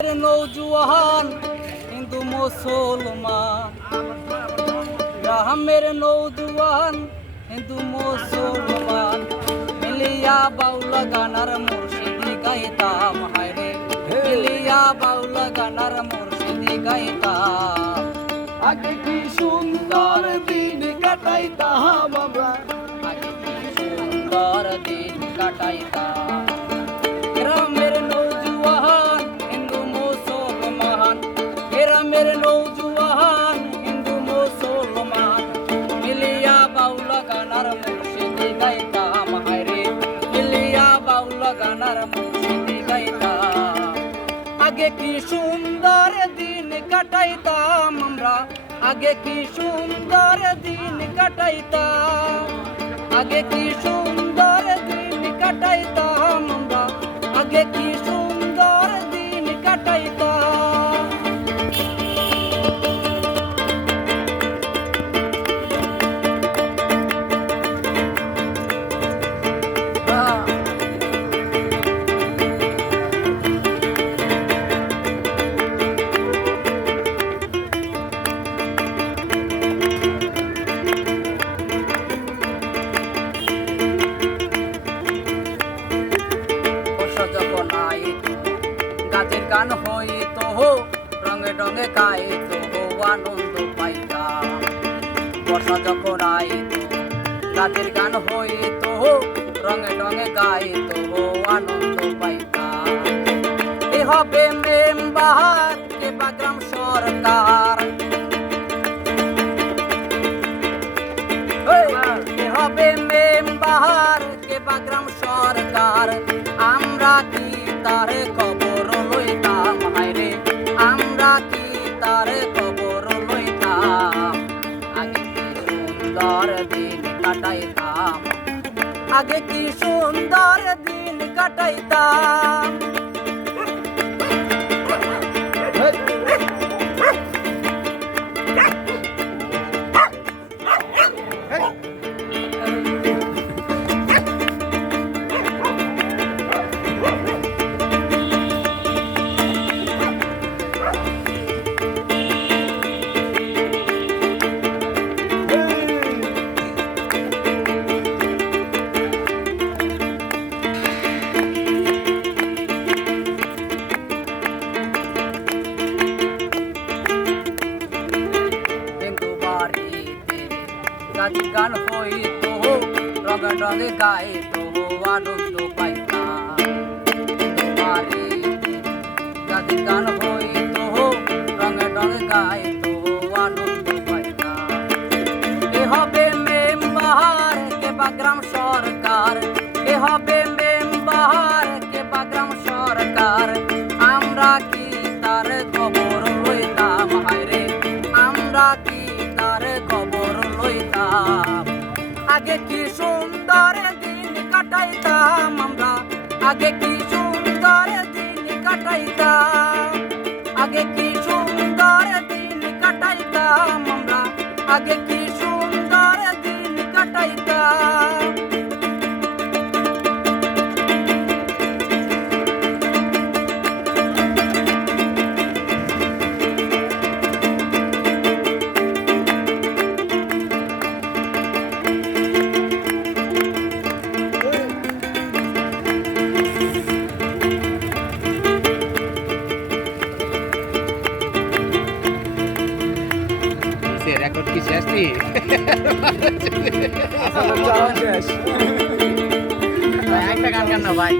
নৌজওয়ান হিন্দু মুসলমান, গ্রামের নৌজওয়ান হিন্দু মুসলমান মিলিয়া বাউলা গানার মুর্শিদি গাইতাম। হায়রে মিলিয়া বাউলা গানার মুর্শিদি গাইতাম। আগে কি সুন্দর দিন কাটাইতাম আমরা, আগে কি সুন্দর দিন কাটাইতাম। গ্রামের নৌজওয়ান হিন্দু মুসলমান, গ্রামের নৌজওয়ান হিন্দু মুসলমান মিলিয়া বাউলা গানার মুর্শিদি গাইতাম। হায়রে মিলিয়া বাউলা গানার মুর্শিদি গাইতাম। আগে কি সুন্দর দিন কাটাইতাম আমরা, আগে কি সুন্দর দিন কাটাইতাম। আগে কি সুন্দর দিন কাটাইতাম আমরা, আগে কি সুন্দর দিন কাটাইতাম। যখন আইত গাছের গান হইত, রঙে রঙে গাইত, আনন্দ পাইতাম। বর্ষা যখন আইত গাছের গান হইত, রঙে রঙে গাইত, আনন্দ পাইতাম। এ হবে মেম্বার কে বা গ্রাম সরকার, এ হবে মেম্বার কে বা গ্রাম সরকার, আমরা কি তারে খবর লইতাম। হায়রে আমরা কি তারে খবর লইতাম। আগে কি সুন্দর দিন কাটাইতাম, আগে কি সুন্দর দিন কাটাইতাম। গাছের গান হইত, রঙে রঙে গাইত, আনন্দ পাইতাম। গাছের গান হইত, রঙে রঙে গাইত, আনন্দ পাইতাম। এ হবে মেম্বার কে বা গ্রাম সরকার, এ হবে মেম্বার কে বা গ্রাম সরকার, আমরা কি তার খবর লইতাম। হায়রে আমরা কি তার খবর লইতাম। আগে কি সুন্দর দিন কাটাইতাম আমরা, আগে কি সুন্দর দিন কাটাইতাম। আগে কি সুন্দর দিন কাটাইতাম আমরা, আগে কি সুন্দর দিন কাটাইতাম। রেকর্ড কি শেষ নি? আসলে যাওয়া শেষ। একটা গান গান না ভাই।